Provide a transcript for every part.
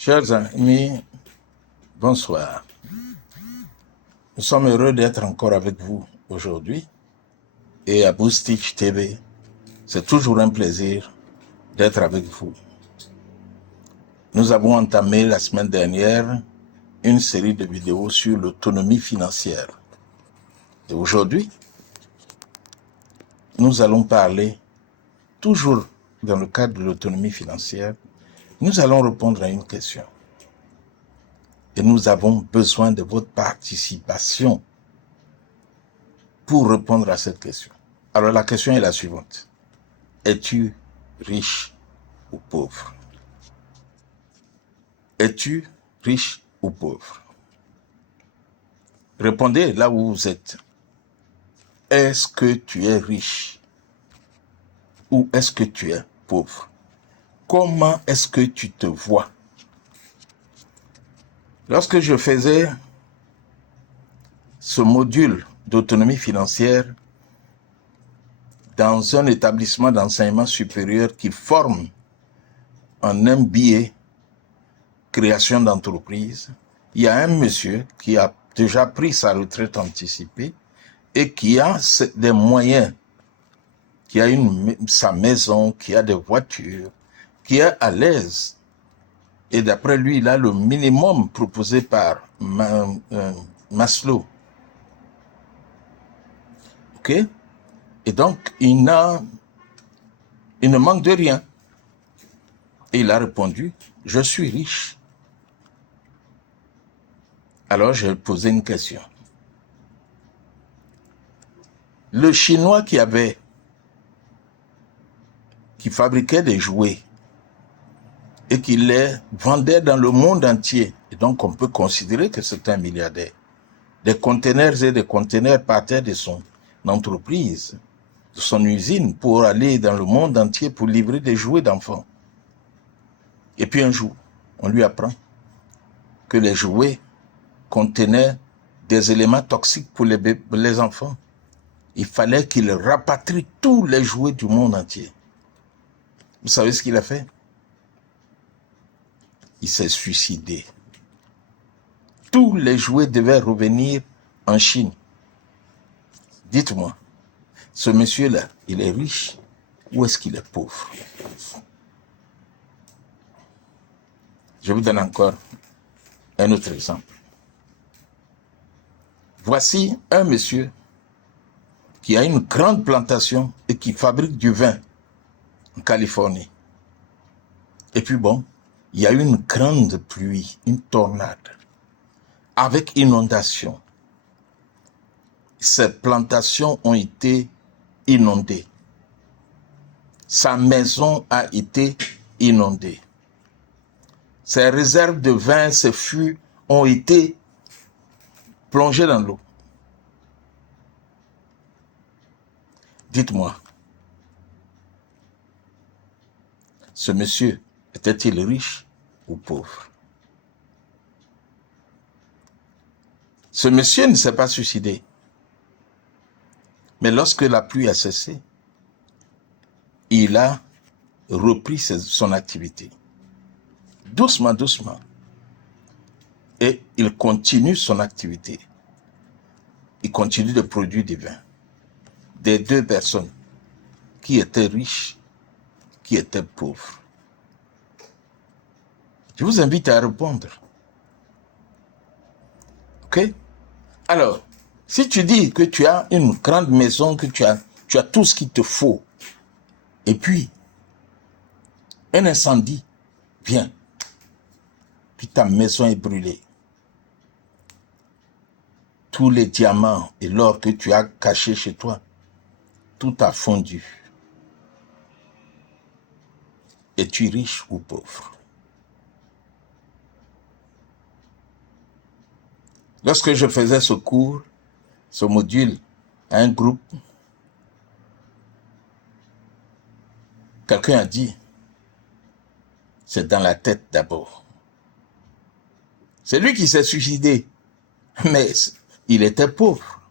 Chers amis, bonsoir. Nous sommes heureux d'être encore avec vous aujourd'hui. Et à Boostich TV, c'est toujours un plaisir d'être avec vous. Nous avons entamé la semaine dernière une série de vidéos sur l'autonomie financière. Et aujourd'hui, nous allons parler, toujours dans le cadre de l'autonomie financière, nous allons répondre à une question. Et nous avons besoin de votre participation pour répondre à cette question. Alors la question est la suivante. Es-tu riche ou pauvre? Es-tu riche ou pauvre? Répondez là où vous êtes. Est-ce que tu es riche ou est-ce que tu es pauvre? Comment est-ce que tu te vois? Lorsque je faisais ce module d'autonomie financière dans un établissement d'enseignement supérieur qui forme en MBA, création d'entreprise, il y a un monsieur qui a déjà pris sa retraite anticipée et qui a des moyens, qui a sa maison, qui a des voitures, qui est à l'aise. Et d'après lui, il a le minimum proposé par Maslow. Ok? Et donc, il ne manque de rien. Et il a répondu, je suis riche. Alors, j'ai posé une question. Le Chinois qui fabriquait des jouets et qui les vendait dans le monde entier, et donc on peut considérer que c'est un milliardaire. Des conteneurs et des conteneurs partaient de son entreprise, de son usine, pour aller dans le monde entier pour livrer des jouets d'enfants. Et puis un jour, on lui apprend que les jouets contenaient des éléments toxiques pour les enfants. Il fallait qu'il rapatrie tous les jouets du monde entier. Vous savez ce qu'il a fait? Il s'est suicidé. Tous les jouets devaient revenir en Chine. Dites-moi, ce monsieur-là, il est riche ou est-ce qu'il est pauvre? Je vous donne encore un autre exemple. Voici un monsieur qui a une grande plantation et qui fabrique du vin en Californie. Et puis bon, il y a eu une grande pluie, une tornade, avec inondation. Ces plantations ont été inondées. Sa maison a été inondée. Ses réserves de vin, ses fûts ont été plongés dans l'eau. Dites-moi, ce monsieur était-il riche ou pauvre? Ce monsieur ne s'est pas suicidé. Mais lorsque la pluie a cessé, il a repris son activité. Doucement, doucement. Et il continue son activité. Il continue de produire du vin. Des deux personnes qui étaient riches, qui étaient pauvres. Je vous invite à répondre. Ok? Alors, si tu dis que tu as une grande maison, que tu as tout ce qu'il te faut, et puis, un incendie vient, puis ta maison est brûlée. Tous les diamants et l'or que tu as cachés chez toi, tout a fondu. Es-tu riche ou pauvre? Lorsque je faisais ce cours, ce module, à un groupe, quelqu'un a dit, c'est dans la tête d'abord. C'est lui qui s'est suicidé, mais il était pauvre.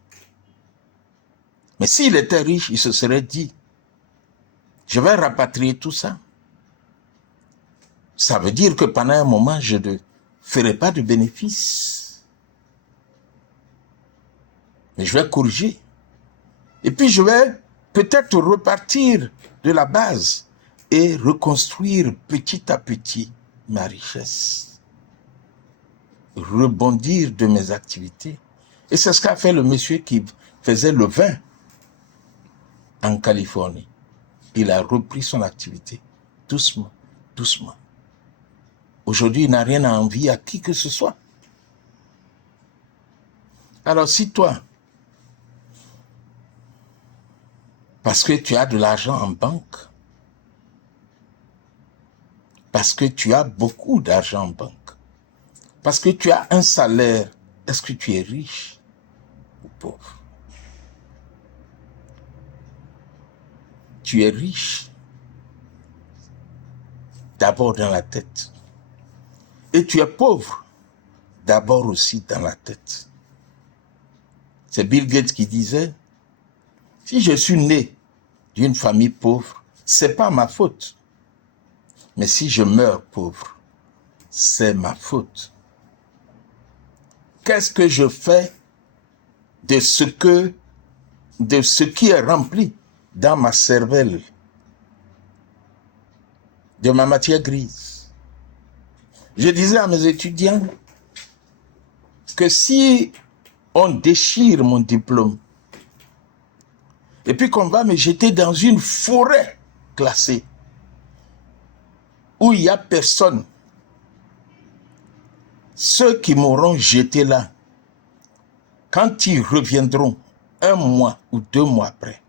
Mais s'il était riche, il se serait dit, je vais rapatrier tout ça. ça veut dire que pendant un moment, je ne ferai pas de bénéfice. Mais je vais corriger. Et puis je vais peut-être repartir de la base et reconstruire petit à petit ma richesse. Rebondir de mes activités. Et c'est ce qu'a fait le monsieur qui faisait le vin en Californie. Il a repris son activité, doucement, doucement. Aujourd'hui, il n'a rien à envier à qui que ce soit. Alors si toi, parce que tu as de l'argent en banque, parce que tu as beaucoup d'argent en banque, parce que tu as un salaire, est-ce que tu es riche ou pauvre? Tu es riche d'abord dans la tête. Et tu es pauvre d'abord aussi dans la tête. C'est Bill Gates qui disait, si je suis né d'une famille pauvre, c'est pas ma faute. Mais si je meurs pauvre, c'est ma faute. Qu'est-ce que je fais de ce qui est rempli dans ma cervelle, de ma matière grise? Je disais à mes étudiants que si on déchire mon diplôme et puis qu'on va me jeter dans une forêt classée où il n'y a personne, ceux qui m'auront jeté là, quand ils reviendront 1 mois ou 2 mois après,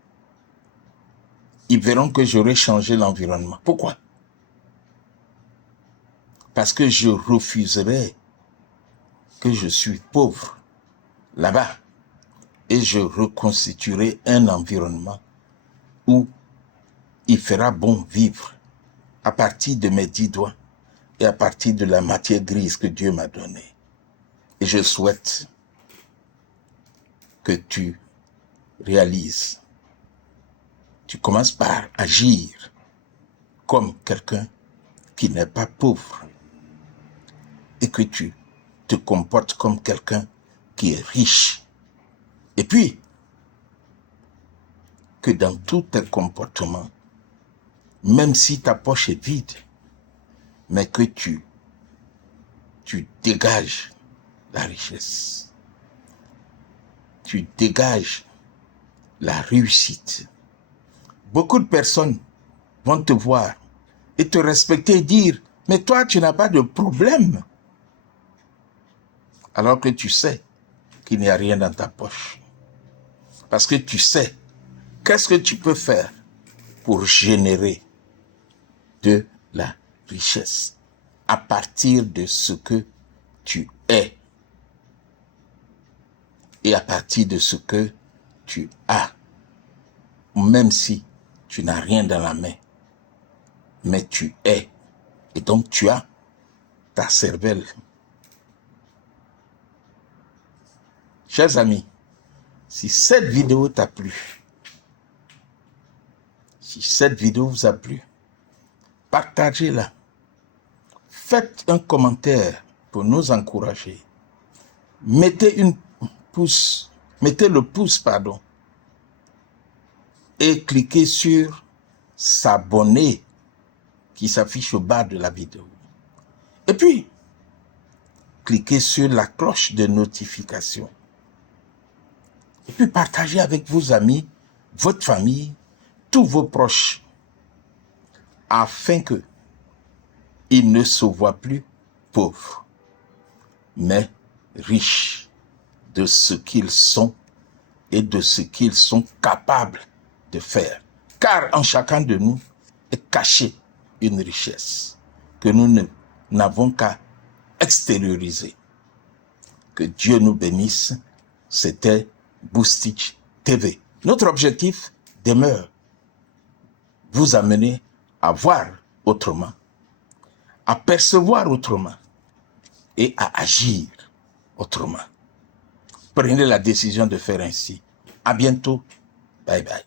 ils verront que j'aurai changé l'environnement. Pourquoi? Parce que je refuserai que je suis pauvre là-bas et je reconstituerai un environnement où il fera bon vivre à partir de mes 10 doigts et à partir de la matière grise que Dieu m'a donnée. Et je souhaite que tu réalises. Tu commences par agir comme quelqu'un qui n'est pas pauvre et que tu te comportes comme quelqu'un qui est riche. Et puis, que dans tous tes comportements, même si ta poche est vide, mais que tu dégages la richesse. Tu dégages la réussite. Beaucoup de personnes vont te voir et te respecter et dire, mais toi, tu n'as pas de problème. Alors que tu sais qu'il n'y a rien dans ta poche. Parce que tu sais, qu'est-ce que tu peux faire pour générer de la richesse à partir de ce que tu es et à partir de ce que tu as, même si tu n'as rien dans la main, mais tu es, et donc tu as ta cervelle. Chers amis, si cette vidéo t'a plu, si cette vidéo vous a plu, partagez-la. Faites un commentaire pour nous encourager. Mettez le pouce, et cliquez sur s'abonner qui s'affiche au bas de la vidéo. Et puis, cliquez sur la cloche de notification. Et puis, partagez avec vos amis, votre famille, tous vos proches, afin que ils ne se voient plus pauvres, mais riches de ce qu'ils sont et de ce qu'ils sont capables de faire. Car en chacun de nous est cachée une richesse que nous n'avons qu'à extérioriser. Que Dieu nous bénisse. C'était Boostich TV. Notre objectif demeure vous amener à voir autrement, à percevoir autrement et à agir autrement. Prenez la décision de faire ainsi. À bientôt. Bye bye.